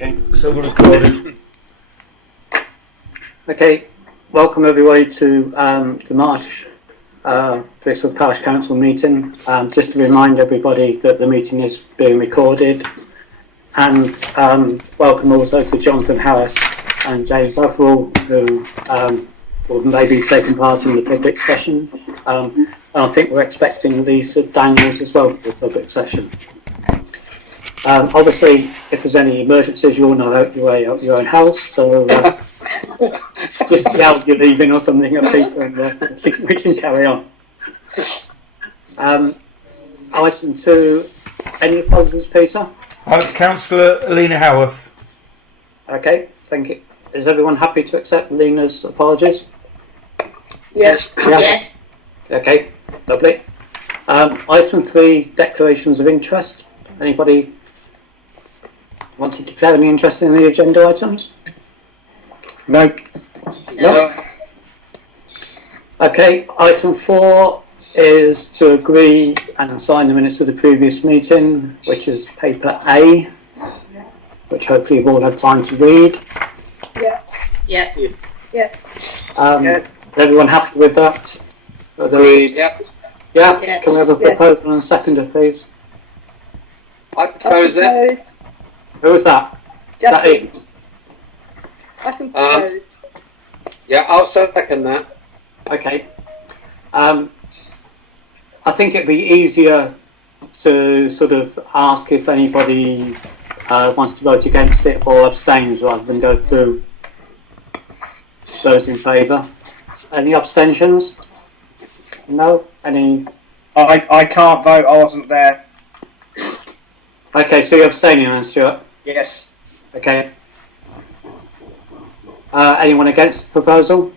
Okay. So we're recording. Okay. Welcome everybody to the March Brixworth Parish Council meeting. Just to remind everybody that the meeting is being recorded, and welcome also to Jonathan Harris and James Overall, who will maybe taking part in the public session. And I think we're expecting Lisa Daniels as well for the public session. Obviously, if there's any emergencies, you all know your way out your own house. So just yell you're leaving or something at Peter, and we can carry on. Item 2. Any apologies, Peter? Councillor Lena Howarth. Okay, thank you. Is everyone happy to accept Lena's apologies? Yes. Yeah. Yes. Okay, lovely. Item 3. Declarations of interest. Anybody want to declare any interest in the agenda items? No. No. Okay, item 4 is to agree and sign the minutes of the previous meeting, which is paper A, which hopefully you've all had time to read. Yeah. Yeah. Yeah. Is everyone happy with that? Agreed. Yep. Yeah? Yeah. Can we have a proposal and a seconder, please? I propose it. Who was that? Is that Ian? I can propose. Yeah, I'll second that. Okay. I think it'd be easier to sort of ask if anybody wants to vote against it or abstains rather than go through those in favour. Any abstentions? No? Any? I can't vote, I wasn't there. Okay, so you're abstaining then, Stuart? Yes. Okay. Anyone against the proposal?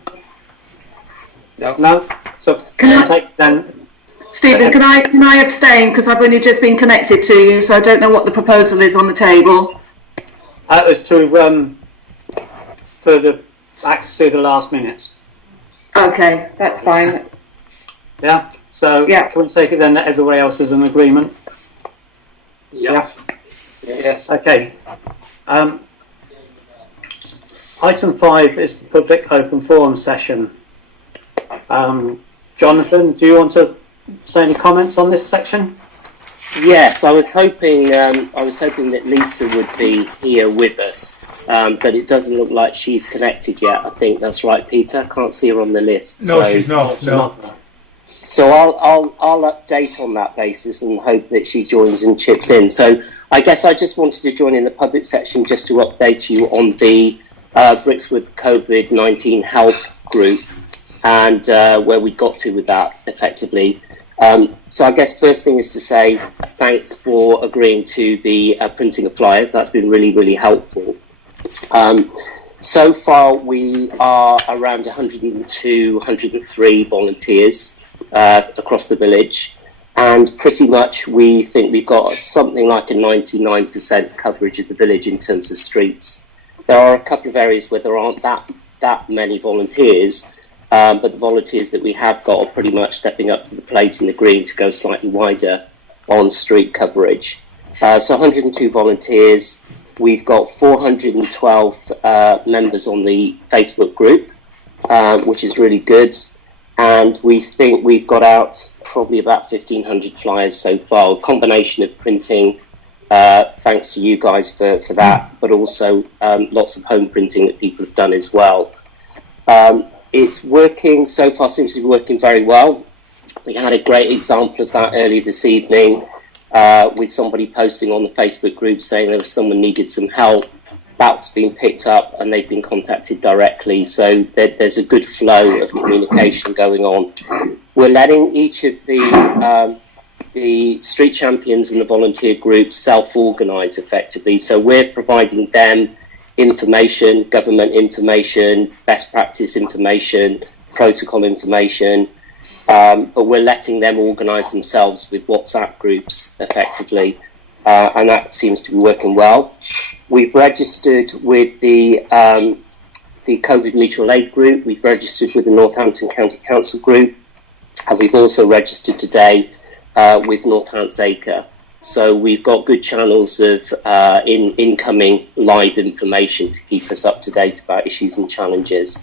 No. No? So can I take then? Stephen, can I abstain because I've only just been connected to you, so I don't know what the proposal is on the table. It was to for the accuracy of the last minutes. Okay, that's fine. Yeah. So Yeah. can we take it then that everybody else is in agreement? Yeah. Yes. Okay. Item 5 is the public open forum session. Jonathan, do you want to say any comments on this section? Yes, I was hoping that Lisa would be here with us, but it doesn't look like she's connected yet. I think that's right, Peter. Can't see her on the list. No, so, she's not. No. So I'll update on that basis and hope that she joins and chips in. So I guess I just wanted to join in the public section just to update you on the Brixworth COVID-19 help group and where we got to with that effectively. So I guess first thing is to say thanks for agreeing to the printing of flyers. That's been really, really helpful. So far we are around 102, 103 volunteers across the village, and pretty much we think we've got something like a 99% coverage of the village in terms of streets. There are a couple of areas where there aren't that many volunteers, but the volunteers that we have got are pretty much stepping up to the plate in the green to go slightly wider on street coverage. So 102 volunteers. We've got 412 members on the Facebook group, which is really good. And we think we've got out probably about 1,500 flyers so far, a combination of printing, thanks to you guys for that, but also lots of home printing that people have done as well. It's working so far, seems to be working very well. We had a great example of that earlier this evening with somebody posting on the Facebook group saying there was someone needed some help. That's been picked up and they've been contacted directly. So there's a good flow of communication going on. We're letting each of the street champions and the volunteer groups self-organise effectively. So we're providing them information, government information, best practice information, protocol information, but we're letting them organise themselves with WhatsApp groups effectively, and that seems to be working well. We've registered with the COVID Mutual Aid group, we've registered with the Northampton County Council group, and we've also registered today with Northants Acre. So we've got good channels of incoming live information to keep us up to date about issues and challenges.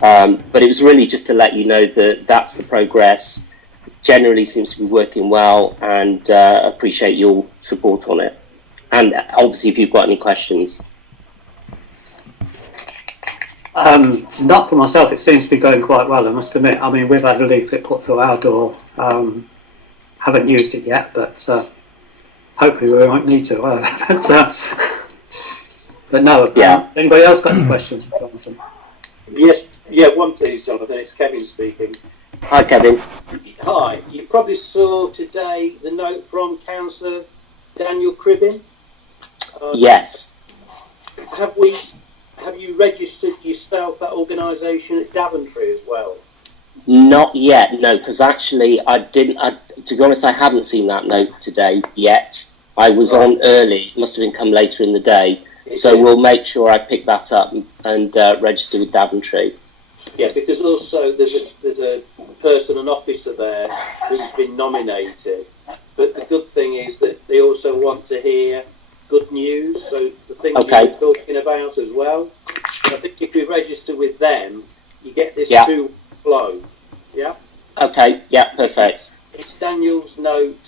But it was really just to let you know that that's the progress. It generally seems to be working well, and appreciate your support on it. And obviously, if you've got any questions. Not for myself, it seems to be going quite well, I must admit. I mean, we've had a leaflet put through our door. Haven't used it yet, but hopefully we won't need to. But no, Yeah. Anybody else got any questions for Jonathan? Yes, yeah, one please, Jonathan. It's Kevin speaking. Hi, Kevin. Hi. You probably saw today the note from Councillor Daniel Cribbin. Yes. Have you registered yourself, that organisation at Daventry as well? Not yet, no, because actually to be honest, I haven't seen that note today yet. I was on early, it must have been come later in the day. So we'll make sure I pick that up and register with Daventry. Yeah, because also there's a person, an officer there who's been nominated. But the good thing is that they also want to hear good news, so the things Okay. you're talking about as well. And I think if we register with them, you get this Yeah. two flow. Yeah? Okay, yeah, perfect. It's Daniel's note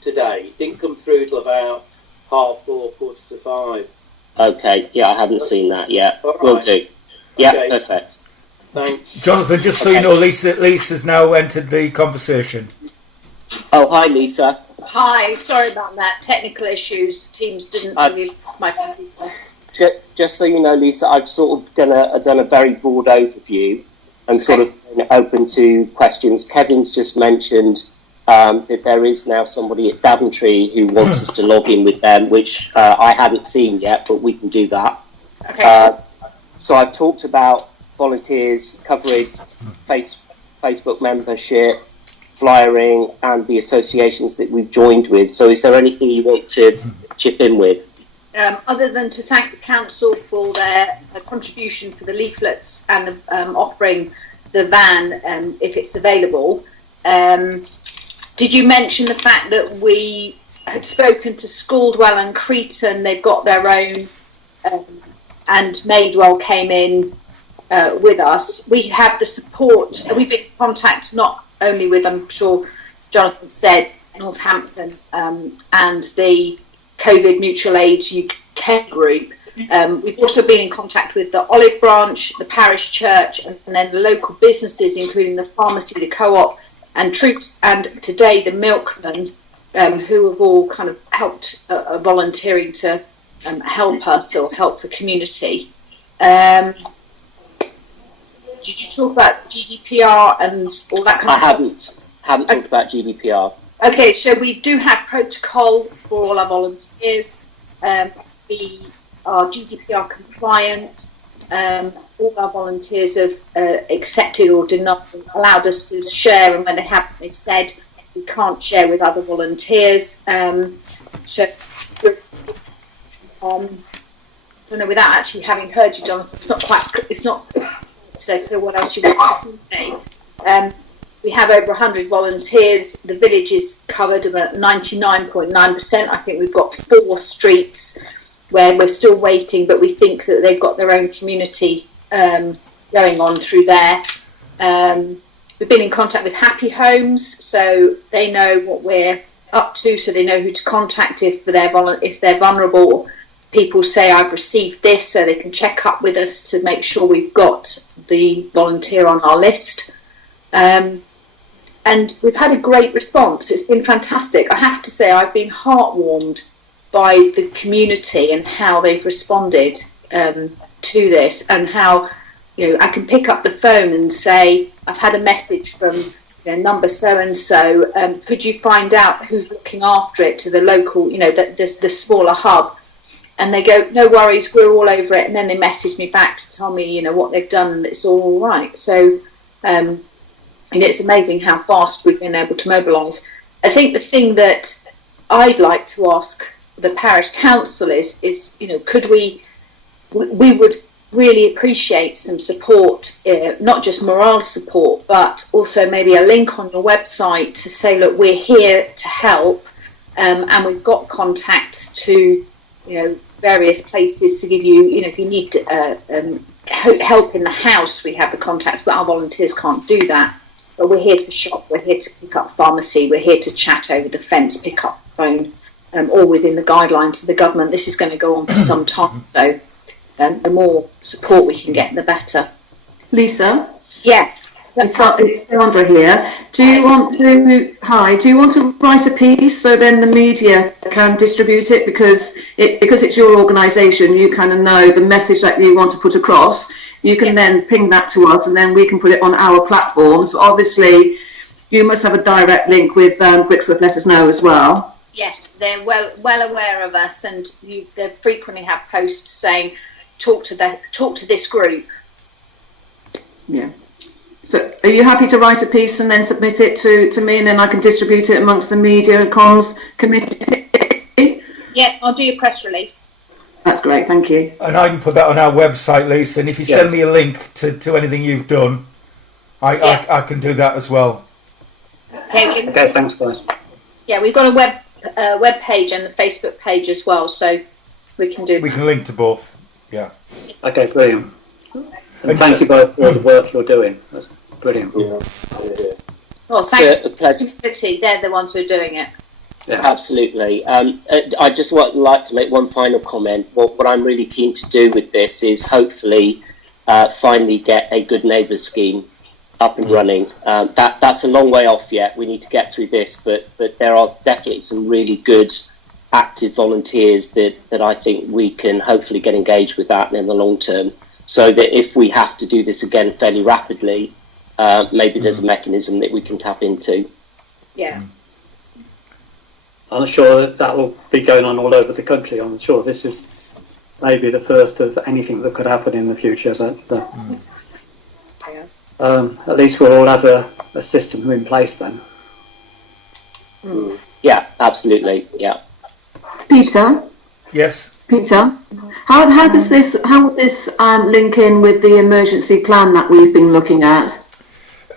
today. It didn't come through till about 4:30, 4:45. Okay, yeah, I haven't seen that yet. All right. Will do. Yeah, Okay. perfect. Thanks. Jonathan, just so you know, Lisa's now entered the conversation. Oh, hi, Lisa. Hi, sorry about that. Technical issues. Teams didn't really my computer. Just so you know, Lisa, I've sort of done a very broad overview and sort of open to questions. Kevin's just mentioned that there is now somebody at Daventry who wants us to log in with them, which I hadn't seen yet, but we can do that. Okay. So I've talked about volunteers, coverage, Facebook membership, flyering, and the associations that we've joined with. So is there anything you want to chip in with? Other than to thank the council for their contribution for the leaflets and offering the van if it's available. Did you mention the fact that we had spoken to Scaldwell and Cretan? They've got their own, and Madewell came in with us. We have the support. We've been in contact not only with, I'm sure Jonathan said, Northampton and the COVID Mutual Aid UK group. We've also been in contact with the Olive Branch, the Parish Church, and then the local businesses, including the pharmacy, the co-op, and Troops, and today the milkmen, who have all kind of helped volunteering to help us or help the community. Did you talk about GDPR and all that kind of stuff? I haven't talked about GDPR. Okay, so we do have protocol for all our volunteers. We are GDPR compliant. All our volunteers have accepted or allowed us to share, and when they haven't, they've said we can't share with other volunteers. So, I don't know, without actually having heard you, Jonathan, it's not so clear what else you want to say. We have over 100 volunteers. The village is covered about 99.9%. I think we've got 4 streets where we're still waiting, but we think that they've got their own community going on through there. We've been in contact with Happy Homes, so they know what we're up to, so they know who to contact if they're vulnerable. People say, I've received this, so they can check up with us to make sure we've got the volunteer on our list. And we've had a great response. It's been fantastic. I have to say, I've been heartwarmed by the community and how they've responded to this, and how, I can pick up the phone and say, I've had a message from number so-and-so, could you find out who's looking after it to the local, the smaller hub? And they go, no worries, we're all over it. And then they message me back to tell me, what they've done, and it's all right. So, and it's amazing how fast we've been able to mobilise. I think the thing that I'd like to ask the parish council is could we would really appreciate some support, not just morale support, but also maybe a link on your website to say, look, we're here to help. and we've got contacts to, various places to give you, if you need help in the house, we have the contacts, but our volunteers can't do that. But we're here to shop, we're here to pick up pharmacy, we're here to chat over the fence, pick up the phone, all within the guidelines of the government. This is going to go on for some time, so the more support we can get, the better. Lisa? Yeah. It's Sandra here. Do you want to write a piece so then the media can distribute it, because it's your organisation, you kind of know the message that you want to put across. You can then ping that to us, and then we can put it on our platforms. Obviously, you must have a direct link with Brixworth Let Us Know as well. Yes, they're well aware of us, and they frequently have posts saying, talk to this group. Yeah. So are you happy to write a piece and then submit it to me, and then I can distribute it amongst the media and comms committee? Yeah, I'll do your press release. That's great, thank you. And I can put that on our website, Lisa, and if you send me a link to anything you've done, I can do that as well. Okay, thanks guys. Yeah, we've got a web page and the Facebook page as well, so we can do that. We can link to both, yeah. Okay, brilliant. And thank you both for all the work you're doing. That's brilliant. Yeah. Well, thanks to the community. They're the ones who are doing it. Yeah. Absolutely. I just would like to make one final comment. What I'm really keen to do with this is hopefully finally get a good neighbours scheme up and running. That's a long way off yet. We need to get through this, but there are definitely some really good active volunteers that I think we can hopefully get engaged with that in the long term, so that if we have to do this again fairly rapidly, maybe there's a mechanism that we can tap into. Yeah. I'm sure that will be going on all over the country. I'm sure this is maybe the first of anything that could happen in the future, but at least we'll all have a system in place then. Yeah, absolutely. Yeah. Peter? Yes? Peter, how would this link in with the emergency plan that we've been looking at?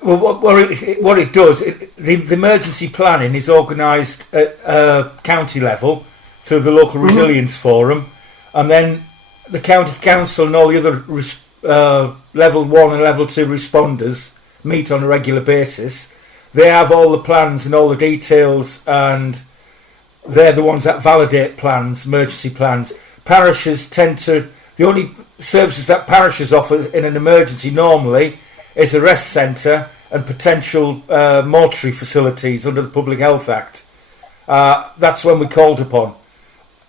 Well, what it does, the emergency planning is organised at county level through the local resilience forum, and then the county council and all the other level 1 and level 2 responders meet on a regular basis. They have all the plans and all the details, and they're the ones that validate plans, emergency plans. Parishes tend to, the only services that parishes offer in an emergency normally is a rest centre and potential mortuary facilities under the Public Health Act. That's when we're called upon.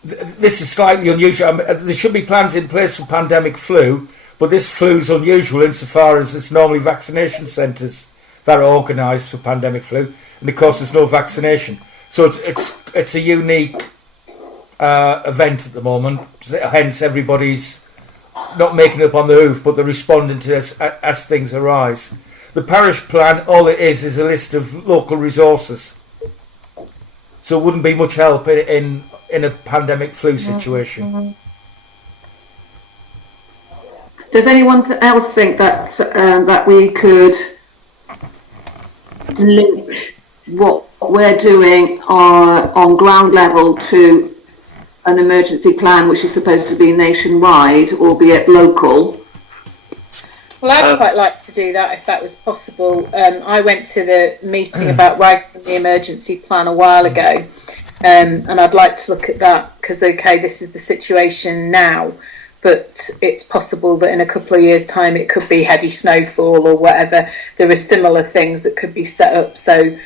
This is slightly unusual. There should be plans in place for pandemic flu, but this flu is unusual insofar as it's normally vaccination centres that are organised for pandemic flu, and of course there's no vaccination. So it's a unique event at the moment. Hence, everybody's not making it up on the hoof, but they're responding to this as things arise. The parish plan, all it is a list of local resources. So it wouldn't be much help in a pandemic flu situation. Does anyone else think that that we could link what we're doing on ground level to an emergency plan which is supposed to be nationwide, albeit local? Well, I'd quite like to do that if that was possible. I went to the meeting about writing the emergency plan a while ago, and I'd like to look at that because, okay, this is the situation now, but it's possible that in a couple of years' time it could be heavy snowfall or whatever. There are similar things that could be set up. So,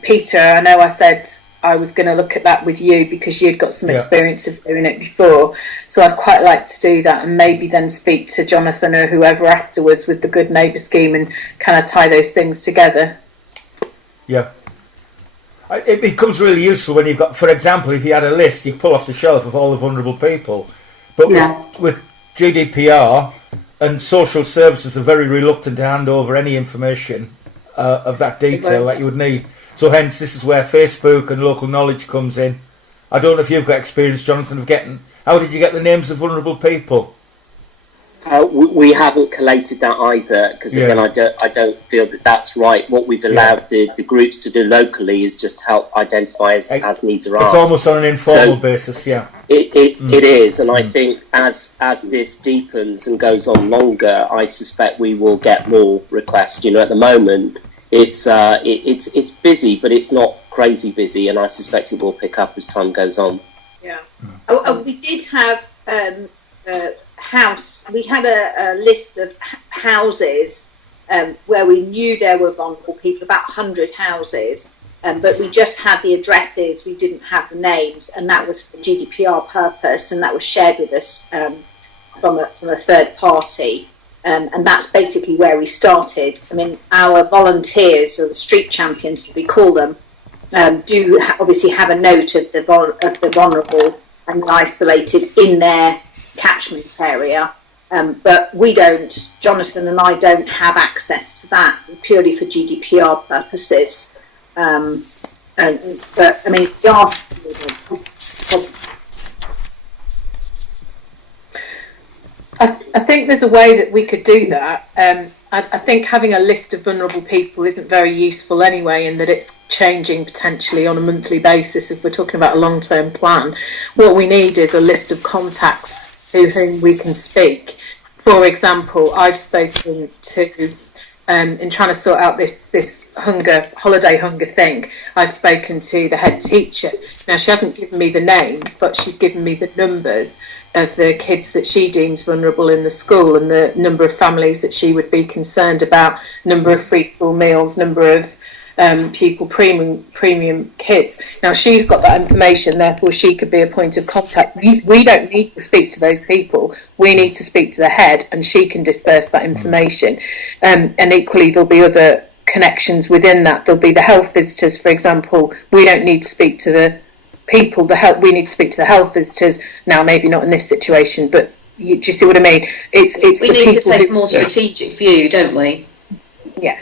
Peter, I know I said I was going to look at that with you because you'd got some experience of doing it before. So I'd quite like to do that and maybe then speak to Jonathan or whoever afterwards with the Good Neighbour scheme and kind of tie those things together. Yeah. It becomes really useful when you've got, for example, if you had a list you pull off the shelf of all the vulnerable people. But with GDPR and social services are very reluctant to hand over any information of that detail that you would need. So hence, this is where Facebook and local knowledge comes in. I don't know if you've got experience, Jonathan, of getting... How did you get the names of vulnerable people? We haven't collated that either, because again, I don't feel that that's right. What we've allowed the groups to do locally is just help identify as needs are asked. It's almost on an informal basis, yeah. It is, and I think as this deepens and goes on longer, I suspect we will get more requests. You know, at the moment, it's busy, but it's not crazy busy, and I suspect it will pick up as time goes on. Yeah. We did have we had a list of houses where we knew there were vulnerable people, about 100 houses, but we just had the addresses, we didn't have the names, and that was for GDPR purpose, and that was shared with us from a third party, and that's basically where we started. I mean, our volunteers, or the street champions as we call them, do obviously have a note of the vulnerable and isolated in their catchment area, but we don't, Jonathan and I don't have access to that purely for GDPR purposes. But I mean, I think there's a way that we could do that. I think having a list of vulnerable people isn't very useful anyway, in that it's changing potentially on a monthly basis if we're talking about a long-term plan. What we need is a list of contacts to whom we can speak. For example, I've spoken to, in trying to sort out this holiday hunger thing, I've spoken to the head teacher. Now, she hasn't given me the names, but she's given me the numbers of the kids that she deems vulnerable in the school, and the number of families that she would be concerned about, number of free school meals, number of pupil premium kids. Now, she's got that information, therefore she could be a point of contact. We don't need to speak to those people. We need to speak to the head, and she can disperse that information. And equally, there'll be other connections within that. There'll be the health visitors, for example. We don't need to speak to the people, we need to speak to the health visitors. Now, maybe not in this situation, but do you see what I mean? It's we need to take a more strategic view, don't we? Yeah.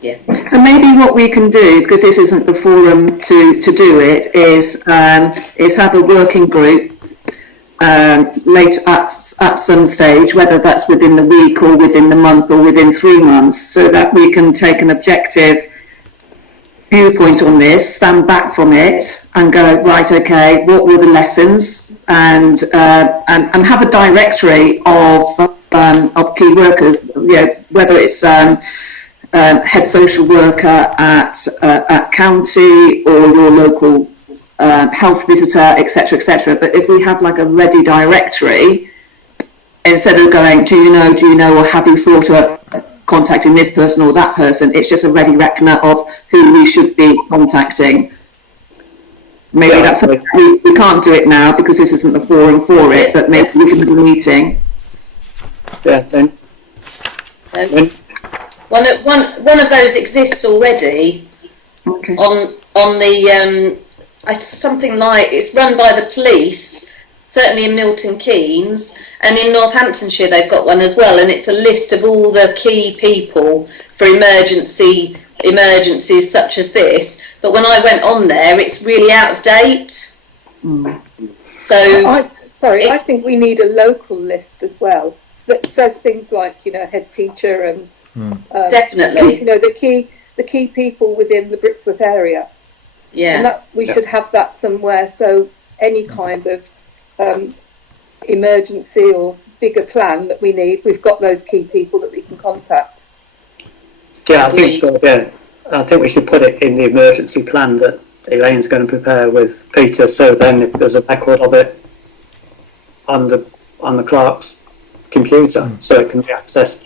Yeah. So maybe what we can do, because this isn't the forum to do it, is have a working group later at some stage, whether that's within the week or within the month or within 3 months, so that we can take an objective viewpoint on this, stand back from it, and go, right, okay, what were the lessons, and have a directory of key workers, whether it's head social worker at county or your local health visitor, etc., etc. But if we have like a ready directory, instead of going, do you know, or have you thought of contacting this person or that person, it's just a ready reckoner of who we should be contacting. Maybe that's something we can't do it now because this isn't the forum for it, but maybe we can have a meeting. Yeah, then. One of those exists already. Okay. On the something like, it's run by the police, certainly in Milton Keynes, and in Northamptonshire they've got one as well, and it's a list of all the key people for emergencies such as this. But when I went on there, it's really out of date. So I think we need a local list as well that says things like, head teacher and definitely, the key people within the Brixworth area. Yeah, and that we should have that somewhere. So any kind of emergency or bigger plan that we need, we've got those key people that we can contact. Yeah, I think so. Yeah, I think we should put it in the emergency plan that Elaine's going to prepare with Peter. So then, if there's a record of it on the clerk's computer, so it can be accessed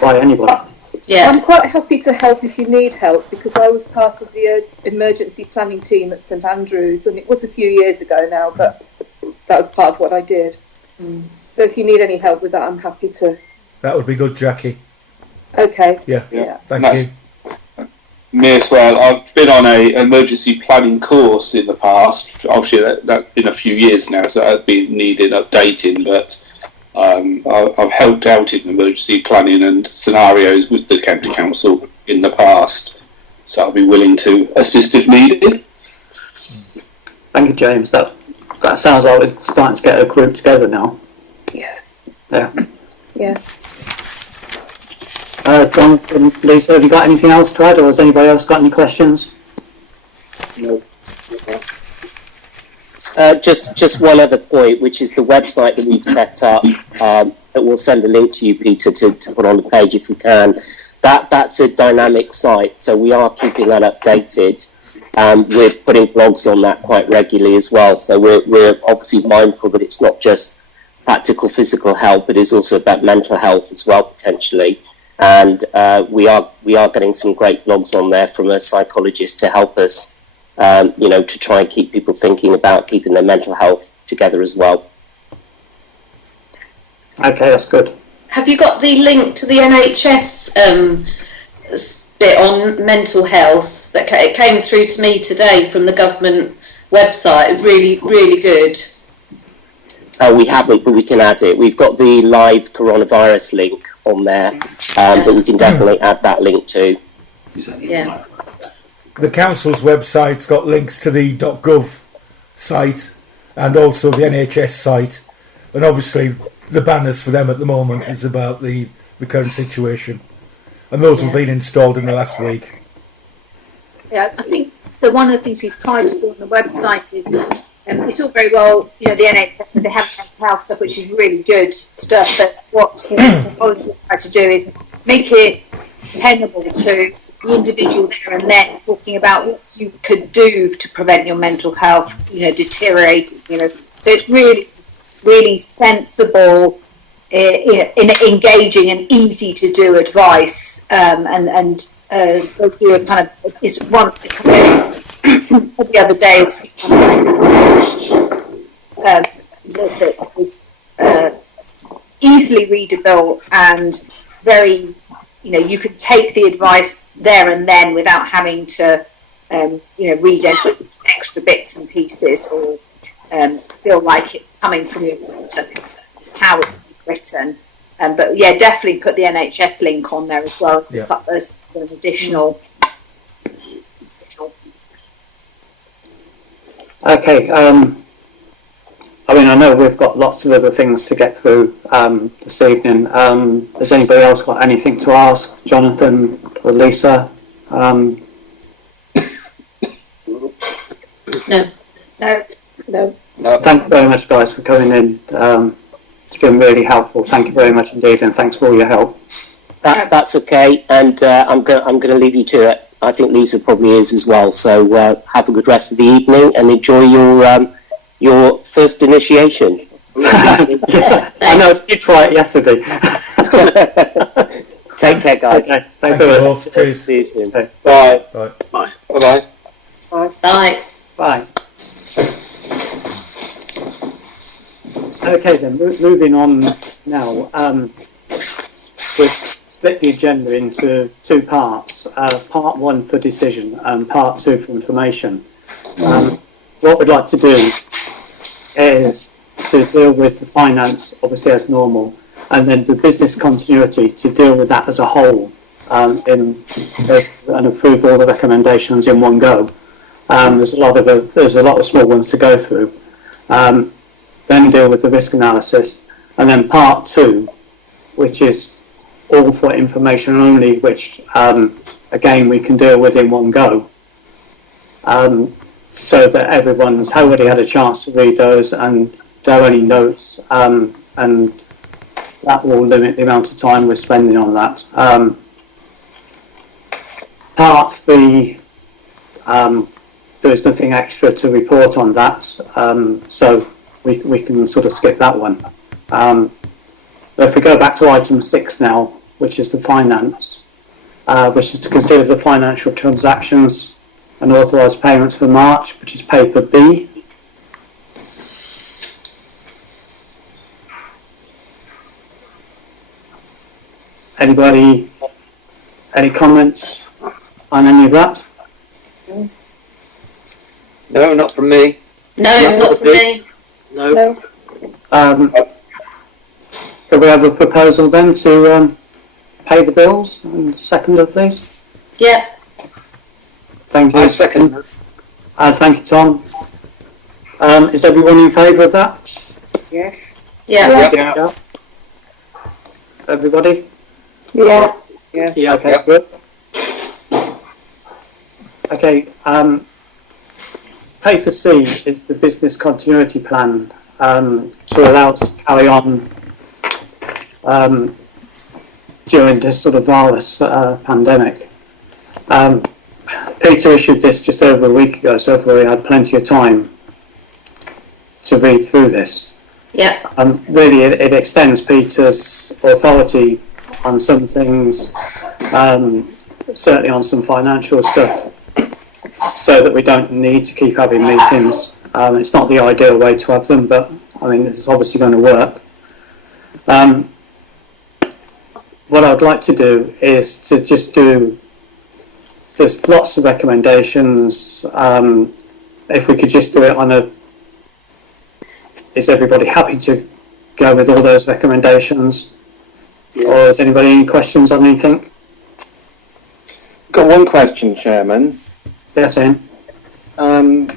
by anybody. Yeah, I'm quite happy to help if you need help, because I was part of the emergency planning team at St Andrews, and it was a few years ago now, but that was part of what I did. So if you need any help with that, I'm happy to. That would be good, Jackie. Okay. Yeah. Thank you. Me as well. I've been on a emergency planning course in the past. Obviously, that's been a few years now, so that's been needing updating. But I've helped out in emergency planning and scenarios with the county council in the past, so I'll be willing to assist if needed. Thank you, James. That sounds like we're starting to get a group together now. Yeah. Yeah. Yeah. Jonathan, Lisa, have you got anything else to add, or has anybody else got any questions? No. Just one other point, which is the website that we've set up. That we'll send a link to you, Peter, to put on the page if we can. That's a dynamic site, so we are keeping that updated. We're putting blogs on that quite regularly as well. So we're obviously mindful that it's not just practical physical health, but it's also about mental health as well, potentially. And we are getting some great blogs on there from a psychologist to help us, to try and keep people thinking about keeping their mental health together as well. Okay, that's good. Have you got the link to the NHS bit on mental health? That it came through to me today from the government website. Really, really good. We haven't, but we can add it. We've got the live coronavirus link on there, but we can definitely add that link too. Yeah. The council's website's got links to the .gov site and also the NHS site, and obviously the banners for them at the moment is about the current situation, and those have been installed in the last week. Yeah, I think one of the things we've tried to do on the website is it's all very well, the NHS and they have mental health stuff, which is really good stuff, but what we've tried to do is make it tenable to the individual there and then, talking about what you could do to prevent your mental health, deteriorating, so it's really, really sensible, engaging and easy to do advice, and they'll do a kind of, it's one every other day, that is easily readable and very, you could take the advice there and then without having to, read extra bits and pieces or feel like it's coming from your daughter. It's how it's written. But yeah, definitely put the NHS link on there as well as an additional. Okay. I know we've got lots of other things to get through this evening. Has anybody else got anything to ask, Jonathan or Lisa? No. Thank you very much, guys, for coming in. It's been really helpful. Thank you very much indeed, and thanks for all your help. That's okay, and I'm going to leave you to it. I think Lisa probably is as well. So have a good rest of the evening and enjoy your first initiation. I know, you tried it yesterday. Take care, guys. Okay, thanks Thank you very both. much. Cheers. See you soon. Okay. Bye. Bye. Bye. Bye. Bye. Bye. Okay then, moving on now. We've split the agenda into two parts. Part one for decision and part two for information. What we'd like to do is to deal with the finance, obviously as normal, and then the business continuity to deal with that as a whole, and approve all the recommendations in one go. There's a lot of small ones to go through. Then deal with the risk analysis, and then part two, which is all for information only, which again we can deal with in one go, so that everyone's already had a chance to read those and there are any notes, and that will limit the amount of time we're spending on that. Part three, there's nothing extra to report on that, so we can sort of skip that one. If we go back to item 6 now, which is the finance, which is to consider the financial transactions and authorised payments for March, which is paper B. Anybody, any comments on any of that? No, not from me. No, not from me. No. Could we have a proposal then to pay the bills? And seconder, please. Yeah. Thank you. I second that. Thank you, Tom. Is everyone in favour of that? Yes. Yeah. Yeah. everybody? Yeah. Yeah, okay, good. Okay, paper C is the business continuity plan to allow us to carry on during this sort of virus pandemic. Peter issued this just over a week ago, so we had plenty of time to read through this. Yeah. Really, it extends Peter's authority on some things, certainly on some financial stuff, so that we don't need to keep having meetings. It's not the ideal way to have them, but I mean, it's obviously going to work. What I'd like to do is to just do, there's lots of recommendations. If we could just do it on a, is everybody happy to go with all those recommendations? Yeah. Or has anybody any questions on anything? Got one question, Chairman. Yes, Ian. I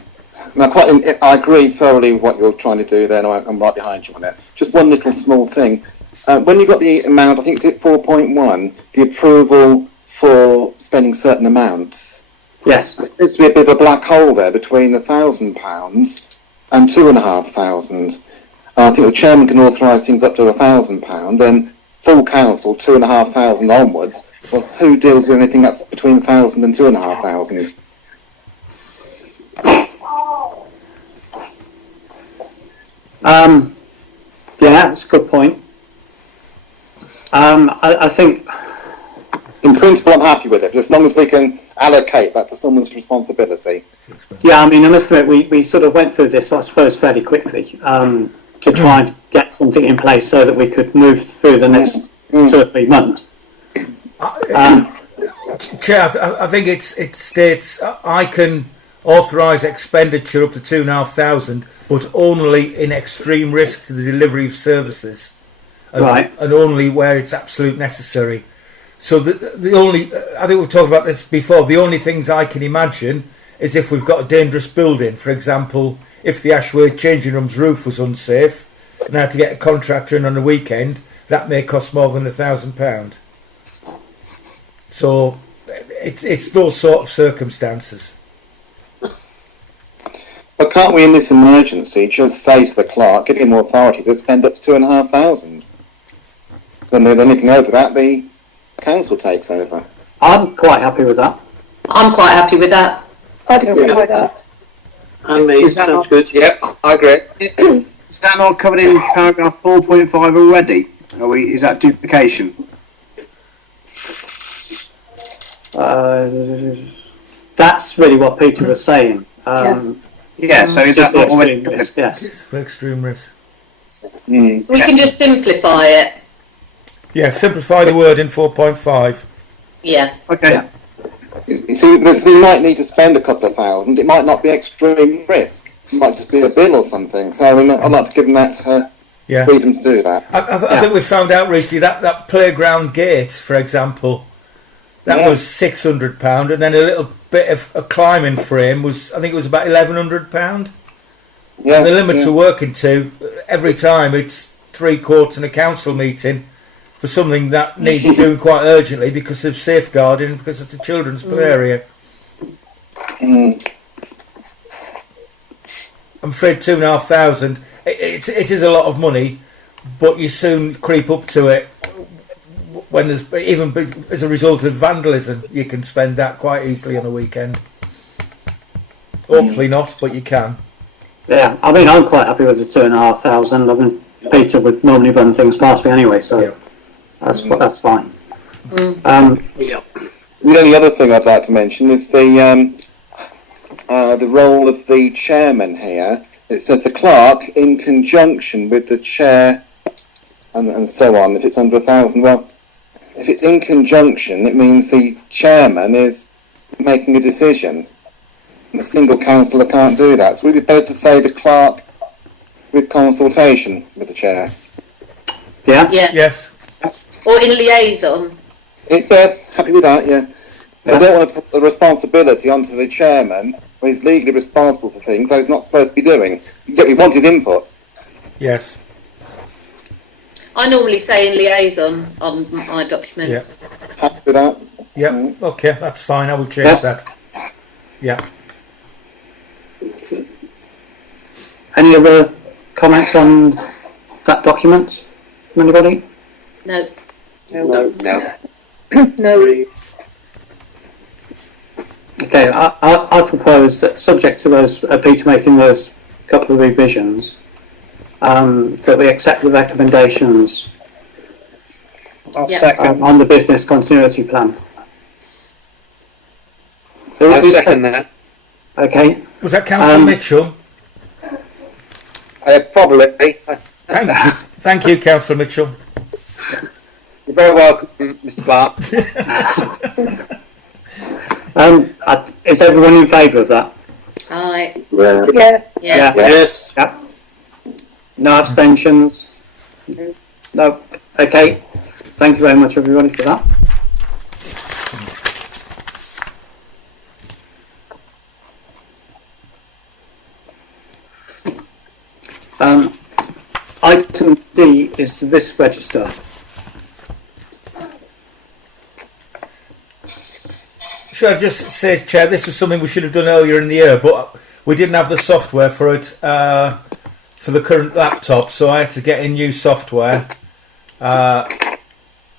agree thoroughly with what you're trying to do there, and I'm right behind you on it. Just one little small thing. When you got the amount, I think it's at 4.1, the approval for spending certain amounts. Yes. There seems to be a bit of a black hole there between £1,000 and £2,500. I think the chairman can authorise things up to £1,000, then full council £2,500 onwards. Well, who deals with anything that's between £1,000 and £2,500? Yeah, that's a good point. I think, in principle, I'm happy with it, as long as we can allocate that to someone's responsibility. Yeah, I mean, I must admit, we sort of went through this, I suppose, fairly quickly to try and get something in place so that we could move through the next 2 or 3 months. Chair, I think it states I can authorise expenditure up to £2,500, but only in extreme risk to the delivery of services, and only where it's absolute necessary. So the only, I think we've talked about this before, the only things I can imagine is if we've got a dangerous building. For example, if the Ashway changing room's roof was unsafe and I had to get a contractor in on the weekend, that may cost more than £1,000. So it's those sort of circumstances. But can't we, in this emergency, just say to the clerk, give him authority to spend up to £2,500? Then anything over that, the council takes over. I'm quite happy with that. I'm quite happy with that. I can agree with that. And me, sounds good. Yeah, I agree. Is that not covered in paragraph 4.5 already? Is that duplication? That's really what Peter was saying. Yeah, so is that not already risk? Yes. It's for extreme risk. So we can just simplify it. Yeah, simplify the word in 4.5. Yeah. Okay. Yeah. You see, you might need to spend a couple of thousand. It might not be extreme risk. It might just be a bill or something. So I mean, I'd like to give them that freedom to do that. I think we found out recently that playground gate, for example, that was £600, and then a little bit of a climbing frame was, I think it was about £1,100. Yeah. And the limits we're working to, every time it's 3 quarts in a council meeting for something that needs doing quite urgently because of safeguarding, because it's a children's play area. I'm afraid £2,500. It is a lot of money, but you soon creep up to it when there's, even as a result of vandalism, you can spend that quite easily on a weekend. Hopefully not, but you can. Yeah, I mean, I'm quite happy with the 2,500. I mean, Peter would normally run things past me anyway, so that's fine. The only other thing I'd like to mention is the role of the chairman here. It says the clerk in conjunction with the chair and so on. If it's under 1,000, well, if it's in conjunction, it means the chairman is making a decision. A single councillor can't do that. So would it be better to say the clerk with consultation with the chair? Yeah? Yes. Or in liaison. Happy with that, yeah. They don't want to put the responsibility onto the chairman when he's legally responsible for things that he's not supposed to be doing. We want his input. Yes. I normally say in liaison on my documents. Happy with that? Yeah, okay, that's fine. I will change that. Yeah. Any other comments on that document from anybody? No. No. No. Okay, I propose that, subject to those Peter making those couple of revisions, that we accept the recommendations I'll second. on the business continuity plan. I second that. Okay. Was that Councillor Mitchell? Probably. Thank you, Councillor Mitchell. You're very welcome, Mr. Clark. Is everyone in favour of that? Aye. Yes. Yeah. Yes. Yeah. No abstentions? No. Okay. Thank you very much, everybody, for that. Item D is the risk register. Should I just say, Chair, this was something we should have done earlier in the year, but we didn't have the software for it for the current laptop, so I had to get in new software. And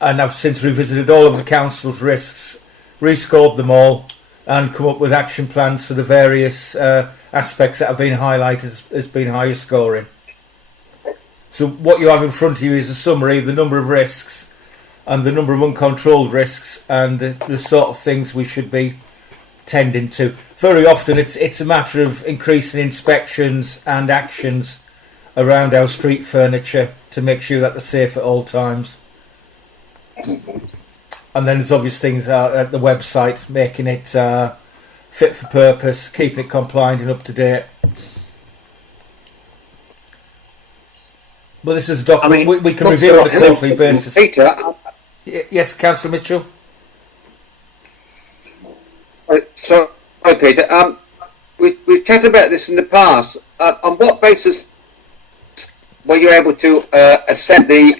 I've since revisited all of the council's risks, rescored them all, and come up with action plans for the various aspects that have been highlighted as being higher scoring. So what you have in front of you is a summary of the number of risks and the number of uncontrolled risks and the sort of things we should be tending to. Very often it's a matter of increasing inspections and actions around our street furniture to make sure that they're safe at all times. And then there's obvious things at the website, making it fit for purpose, keeping it compliant and up to date. But this is a document we can review on a quarterly basis. Peter, Yes, Councillor Mitchell. sorry, Peter. We've chatted about this in the past. On what basis were you able to assess the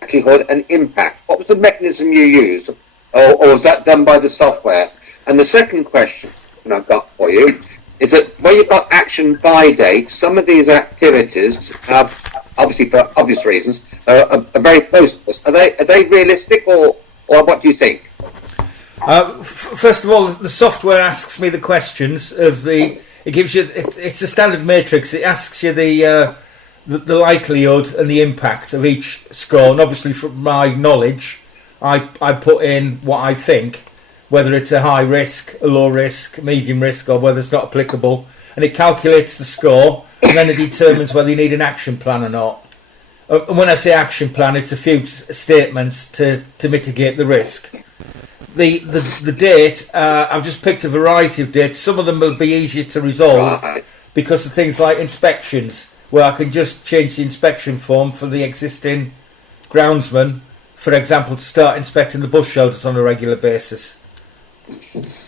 likelihood and impact? What was the mechanism you used, or was that done by the software? And the second question I've got for you is that where you've got action by date, some of these activities have, obviously for obvious reasons, are very close to us. Are they realistic, or what do you think? First of all, the software asks me the questions of the. It gives you. It's a standard matrix. It asks you the likelihood and the impact of each score. And obviously, from my knowledge, I put in what I think, whether it's a high risk, a low risk, medium risk, or whether it's not applicable, and it calculates the score, and then it determines whether you need an action plan or not. And when I say action plan, it's a few statements to mitigate the risk. The date, I've just picked a variety of dates. Some of them will be easier to resolve because of things like inspections, where I can just change the inspection form for the existing groundsman, for example, to start inspecting the bus shelters on a regular basis,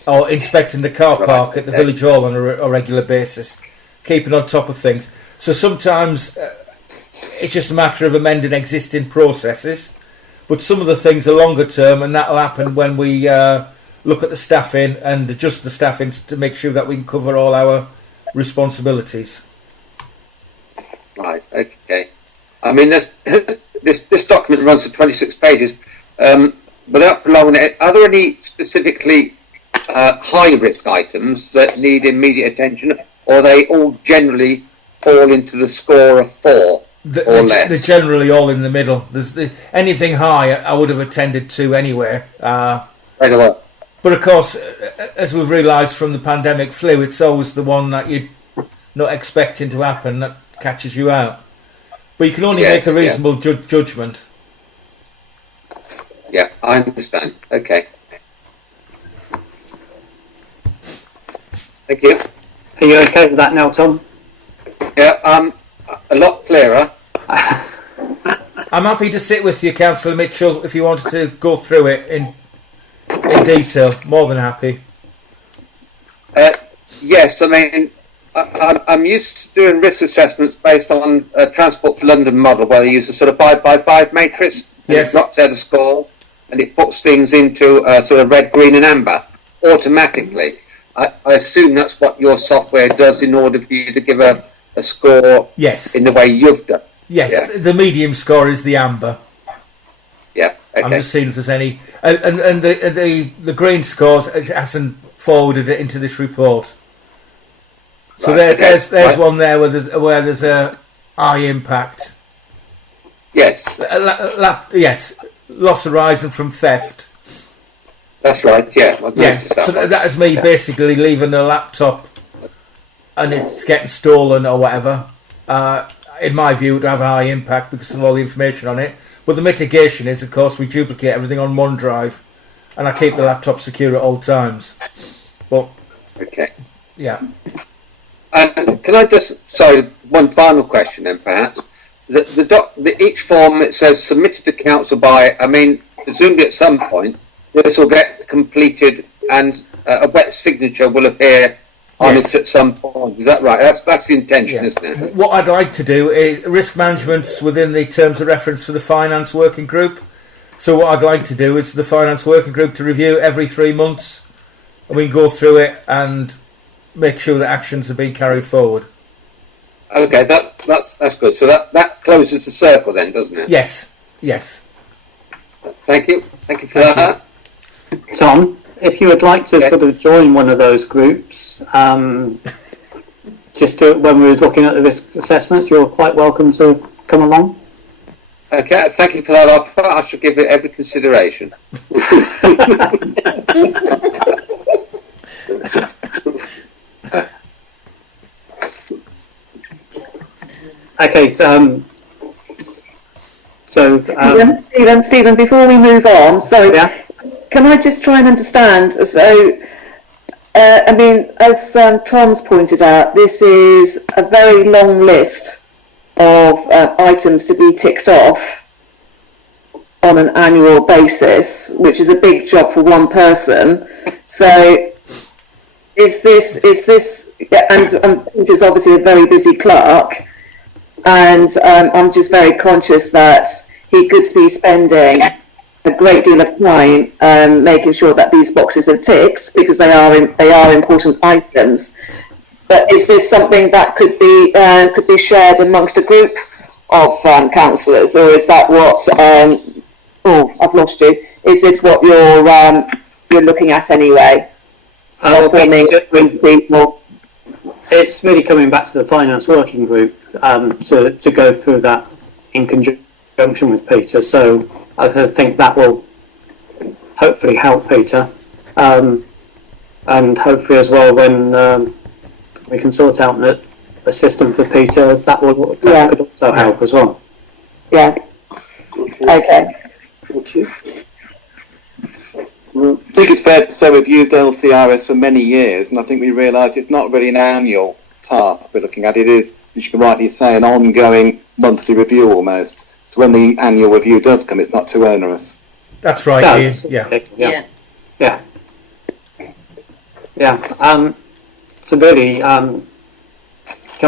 or inspecting the car park at the village hall on a regular basis, keeping on top of things. So sometimes it's just a matter of amending existing processes, but some of the things are longer term, and that'll happen when we look at the staffing and adjust the staffing to make sure that we can cover all our responsibilities. Right, okay. I mean, this document runs to 26 pages. Without prolonging it, are there any specifically high-risk items that need immediate attention, or they all generally fall into the score of 4 or less? They're generally all in the middle. Anything high I would have attended to anyway. But of course, as we've realised from the pandemic flu, it's always the one that you're not expecting to happen that catches you out. But you can only make a reasonable judgment. Yeah, I understand. Okay. Thank you. Are you okay with that now, Tom? Yeah, a lot clearer. I'm happy to sit with you, Councillor Mitchell, if you wanted to go through it in detail. More than happy. Yes, I mean, I'm used to doing risk assessments based on a Transport for London model where they use a sort of 5x5 matrix. And Yes. It drops out a score and it puts things into a sort of red, green and amber automatically. I assume that's what your software does in order for you to give a score Yes. in the way you've done. Yes. Yeah. The medium score is the amber. Yeah, okay. I'm just seeing if there's any, and the green scores, it hasn't forwarded it into this report. So Right, there's right. one there where there's a high impact. Yes, Yes, loss arising from theft. that's right, yeah. I've Yeah, noticed that so one. that is me basically leaving a laptop and it's getting stolen or whatever. In my view, it would have a high impact because of all the information on it. But the mitigation is, of course, we duplicate everything on OneDrive, and I keep the laptop secure at all times. But Okay. yeah, And can I just, sorry, one final question then perhaps. Each form, it says submitted to council by, I mean, presumably at some point, this will get completed and a wet signature will appear on Yes. it at some point. Is that right? That's the intention, Yeah. isn't it? What I'd like to do is risk management's within the terms of reference for the finance working group. So what I'd like to do is the finance working group to review every 3 months, and we can go through it and make sure that actions are being carried forward. Okay, that's good. So that closes the circle then, doesn't it? Yes, yes. Thank you for that. Tom, if you would like to sort of join one of those groups, just when we were looking at the risk assessments, you're quite welcome to come along. Okay, thank you for that offer. I shall give it every consideration. Okay, Stephen, before we move on, so Yeah. can I just try and understand? So, I mean, as Tom's pointed out, this is a very long list of items to be ticked off on an annual basis, which is a big job for one person. So, is this, and Peter's obviously a very busy clerk, and I'm just very conscious that he could be spending a great deal of time making sure that these boxes are ticked because they are important items. But is this something that could be shared amongst a group of councillors, or is that what? Oh, I've lost you. Is this what you're looking at anyway? It's really coming back to the finance working group to go through that in conjunction with Peter. So I think that will hopefully help Peter, and hopefully as well when we can sort out a system for Peter, that could also help as well. Yeah. Okay. Thank you. I think it's fair to say we've used LCRS for many years, and I think we realise it's not really an annual task we're looking at. It is, as you can rightly say, an ongoing monthly review almost. So when the annual review does come, it's not too onerous. That's right, No, Ian. Yeah. So really, come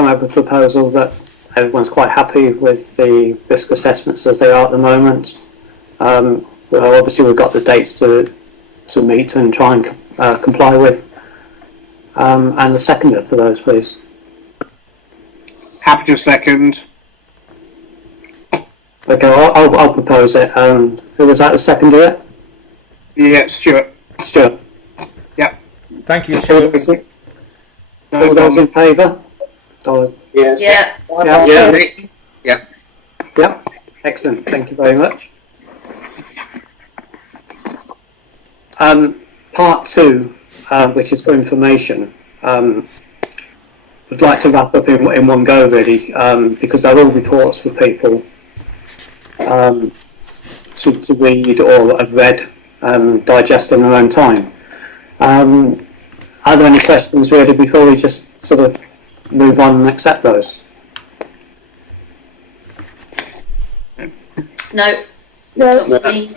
up with a proposal that everyone's quite happy with the risk assessments as they are at the moment. Well, obviously we've got the dates to meet and try and comply with, and the seconder for those, please. Happy to second. Okay, I'll propose it. Who was that? The seconder? Yeah, Stuart. Stuart. Yep. Thank you, Stuart. All those in favour? Yeah. Yeah. Excellent. Thank you very much. Part 2, which is for information, I'd like to wrap up in one go really, because they're all reports for people to read or have read and digest in their own time. Are there any questions really before we just sort of move on and accept those? No. No. Not for me.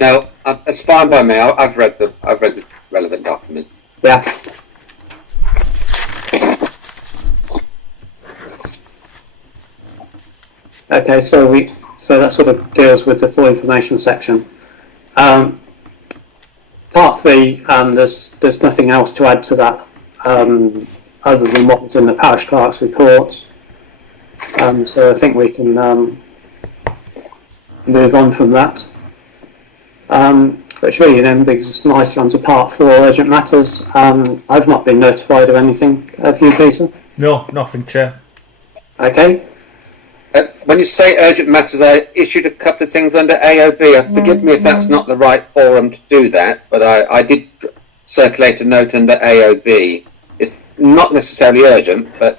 No, that's fine by me. I've read the relevant documents. Yeah. Okay, so that sort of deals with the full information section. Part 3, there's nothing else to add to that other than what was in the parish clerk's report. So I think we can move on from that. Which really then brings us nicely onto part 4, urgent matters. I've not been notified of anything. Have you, Peter? No, nothing, Chair. Okay. When you say urgent matters, I issued a couple of things under AOB. Forgive me if that's not the right forum to do that, but I did circulate a note under AOB. It's not necessarily urgent, but...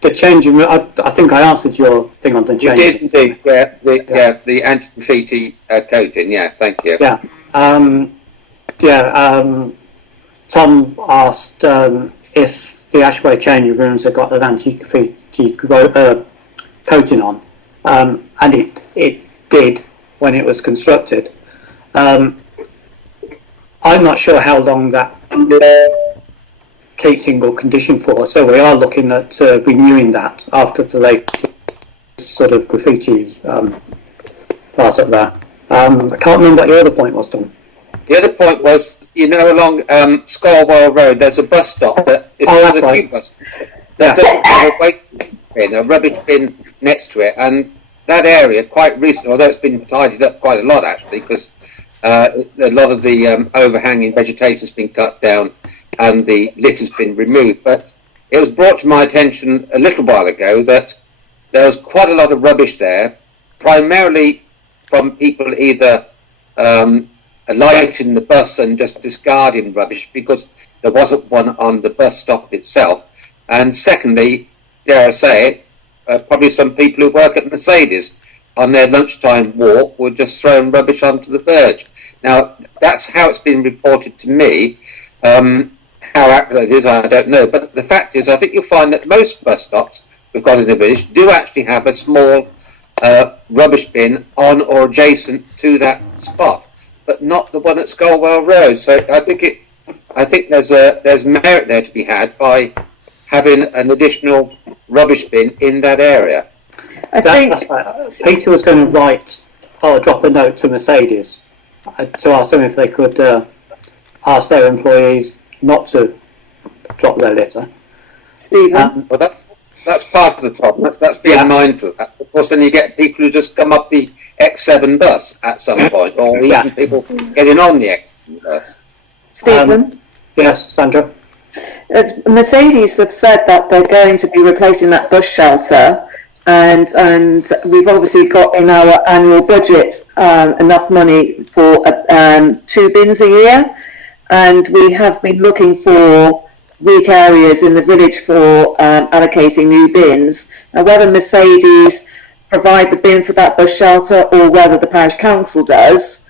the change in... I think I answered your thing on the change. You did indeed, the anti-graffiti coating, thank you. Tom asked if the Ashway changing rooms have got an anti-graffiti coating on, and it did when it was constructed. I'm not sure how long that coating will condition for, so we are looking at renewing that after the latest sort of graffiti part of that. I can't remember what your other point was, Tom. The other point was, along Scarwell Road, there's a bus stop that is a new bus that doesn't have a waste bin, a rubbish bin next to it, and that area quite recently, although it's been tidied up quite a lot actually, because a lot of the overhanging vegetation has been cut down and the litter has been removed, but it was brought to my attention a little while ago that there was quite a lot of rubbish there, primarily from people either alighting the bus and just discarding rubbish because there wasn't one on the bus stop itself, and secondly, dare I say it, probably some people who work at Mercedes on their lunchtime walk were just throwing rubbish onto the verge. Now, that's how it's been reported to me. How accurate it is, I don't know. But the fact is, I think you'll find that most bus stops we've got in the village do actually have a small rubbish bin on or adjacent to that spot, but not the one at Scarwell Road. So I think there's merit there to be had by having an additional rubbish bin in that area. That's right. Peter was going to drop a note to Mercedes to ask them if they could ask their employees not to drop their litter. Stephen? Well, that's part of the problem. That's being mindful of that. Of course, then you get people who just come up the X7 bus at some point, or even people getting on the X7 bus. Stephen? Yes, Sandra? Mercedes have said that they're going to be replacing that bus shelter, and we've obviously got in our annual budget enough money for 2 bins a year, and we have been looking for weak areas in the village for allocating new bins. Now, whether Mercedes provide the bin for that bus shelter or whether the parish council does,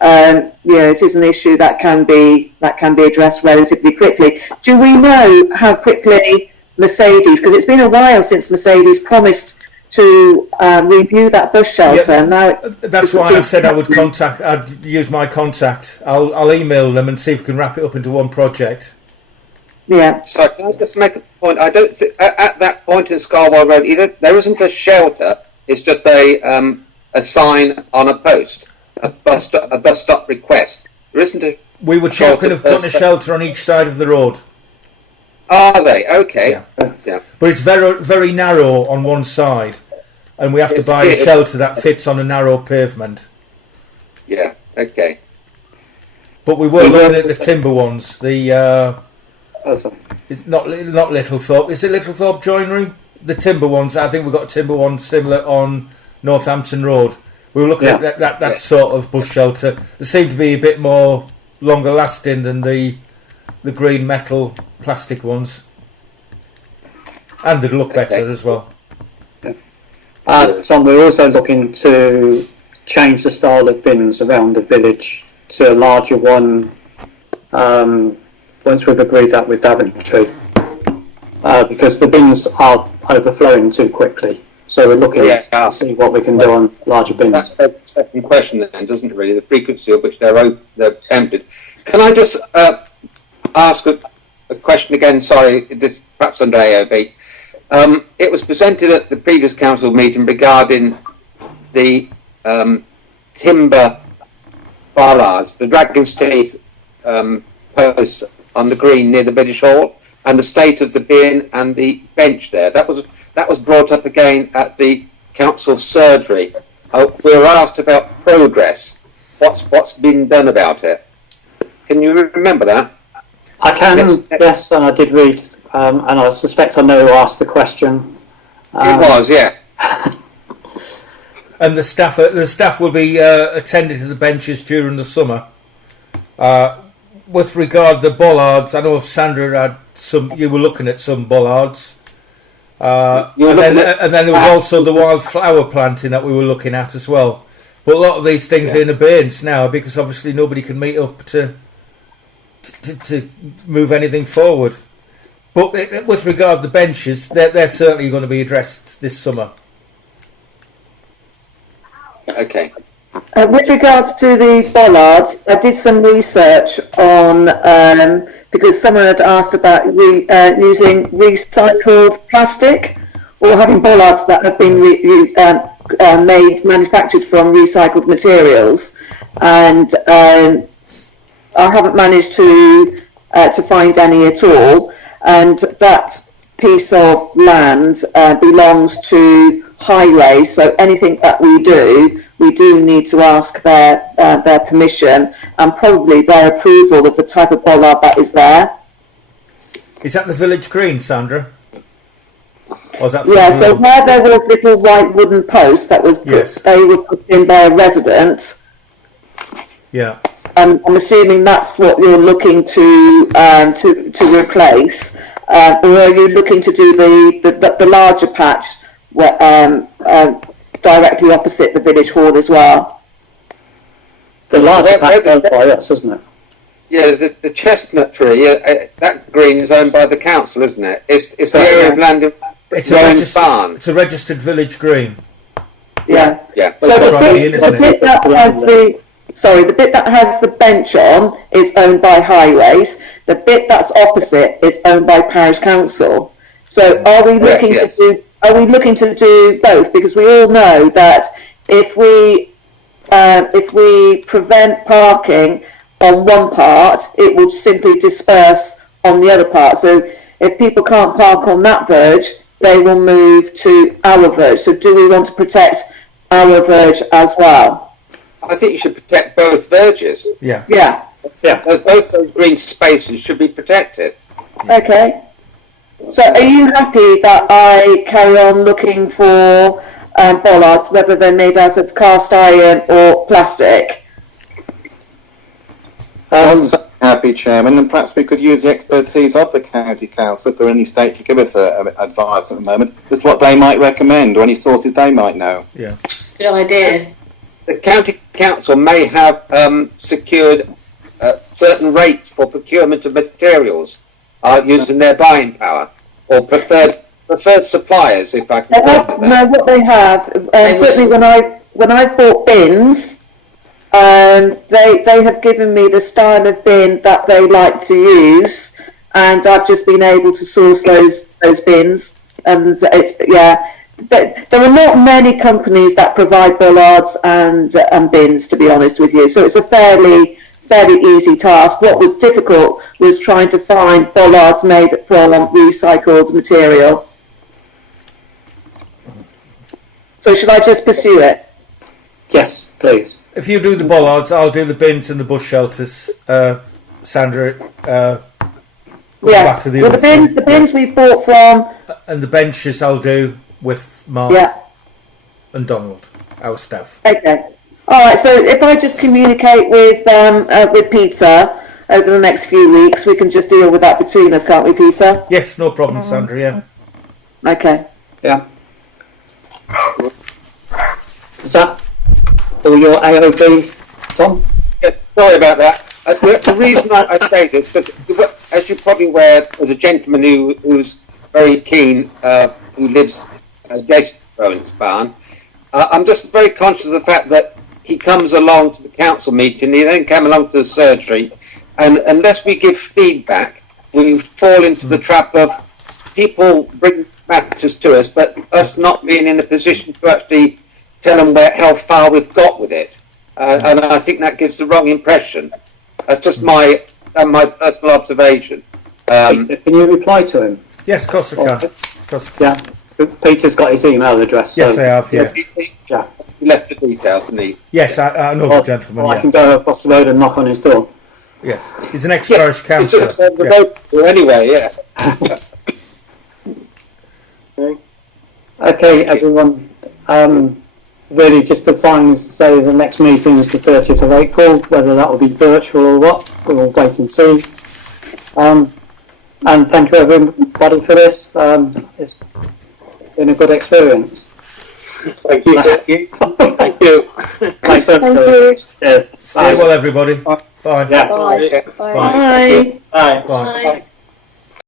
it is an issue that can be addressed relatively quickly. Do we know how quickly Mercedes, because it's been a while since Mercedes promised to review that bus shelter. Yeah, now that's why I said I'd use my contact. I'll email them and see if we can wrap it up into one project. Yeah. So can I just make a point? I don't think at that point in Scarwell Road either there isn't a shelter. It's just a sign on a post, a bus stop request. There isn't a. We were talking of putting a shelter on each side of the road. Are they? Okay. Yeah. But it's very, very narrow on one side, and we have to buy a shelter that fits on a narrow pavement. Yeah. Okay. But we were looking at the timber ones. It's not Littlethorpe. Is it Littlethorpe Joinery? The timber ones. I think we've got a timber one similar on Northampton Road. We were looking at that sort of bus shelter. They seem to be a bit more longer lasting than the green metal plastic ones, and they look better as well. So we're also looking to change the style of bins around the village to a larger one once we've agreed that with Daventry, because the bins are overflowing too quickly. So we're looking to see what we can do on larger bins. That's the second question then, doesn't it, really? The frequency of which they're emptied. Can I just ask a question again? Sorry, this perhaps under AOB. It was presented at the previous council meeting regarding the timber bollards, the Dragon's Teeth posts on the green near the village hall, and the state of the bin and the bench there. That was brought up again at the council surgery. We were asked about progress. What's been done about it? Can you remember that? I can, yes, and I did read, and I suspect I know who asked the question. It was, yeah. And the staff will be attending to the benches during the summer. With regard to the bollards, I know if Sandra had some, you were looking at some bollards. And then there was also the wildflower planting that we were looking at as well. But a lot of these things are in abeyance now because obviously nobody can meet up to move anything forward. But with regard to the benches, they're certainly going to be addressed this summer. Okay. With regards to the bollards, I did some research on, because someone had asked about using recycled plastic or having bollards that have been manufactured from recycled materials, and I haven't managed to find any at all. And that piece of land belongs to Highway, so anything that we do need to ask their permission and probably their approval of the type of bollard that is there. Is that the village green, Sandra? Or is that so where there was little white wooden posts that was they were put in by a resident. Yeah. I'm assuming that's what you're looking to replace, or are you looking to do the larger patch directly opposite the village hall as well? The larger patch owned by us, isn't it? Yeah, the chestnut tree, that green is owned by the council, isn't it? It's the area of land it's barn. It's a registered village green. Yeah. Yeah. So the bit that has the bench on is owned by Highways. The bit that's opposite is owned by Parish Council. So are we looking to do both? Because we all know that if we prevent parking on one part, it will simply disperse on the other part. So if people can't park on that verge, they will move to our verge. So do we want to protect our verge as well? I think you should protect both verges. Yeah. Yeah. Both those green spaces should be protected. Okay. So are you happy that I carry on looking for bollards, whether they're made out of cast iron or plastic? I'm so happy, Chairman, and perhaps we could use the expertise of the County Council, if there are any state to give us advice at the moment, as to what they might recommend or any sources they might know. Yeah. Good idea. The County Council may have secured certain rates for procurement of materials using their buying power, or preferred suppliers, if I can call it that. No, what they have, certainly when I've bought bins, they have given me the style of bin that they like to use, and I've just been able to source those bins, and but there are not many companies that provide bollards and bins, to be honest with you. So it's a fairly easy task. What was difficult was trying to find bollards made from recycled material. So should I just pursue it? Yes, please. If you do the bollards, I'll do the bins and the bush shelters. Sandra, back to the bins we bought from, and the benches I'll do with Mark and Donald, our staff. Okay. All right. So if I just communicate with Peter over the next few weeks, we can just deal with that between us, can't we, Peter? Yes, no problem, Sandra. Yeah. Okay. Yeah. Is that all your AOB, Tom? Yeah, sorry about that. The reason I say this, because as you're probably aware, there's a gentleman who's very keen, who lives Des Rowan's barn. I'm just very conscious of the fact that he comes along to the council meeting, he then came along to the surgery, and unless we give feedback, we fall into the trap of people bring matters matters to us, but us not being in a position to actually tell them how far we've got with it. And I think that gives the wrong impression. That's just my personal observation. Peter, can you reply to him? Yes, of course I can. Of course I can. Yeah. Peter's got his email address. Yes, so I have. Yes. Yeah. He left the details, didn't he? Yes, I know the gentleman. I Yeah. can go across the road and knock on his door. Yes, he's an ex-parish councillor. It's on the road anyway, yeah. Okay, everyone. Really, just to finally say the next meeting is the 30th of April. Whether that will be virtual or what, we'll wait and see. And thank you everybody for this. It's been a good experience. Thank you. Thank you. Thank you. Thanks everybody. Cheers. Stay well, everybody. Bye. Yes. Bye. Bye. Bye. Bye. Bye. Bye.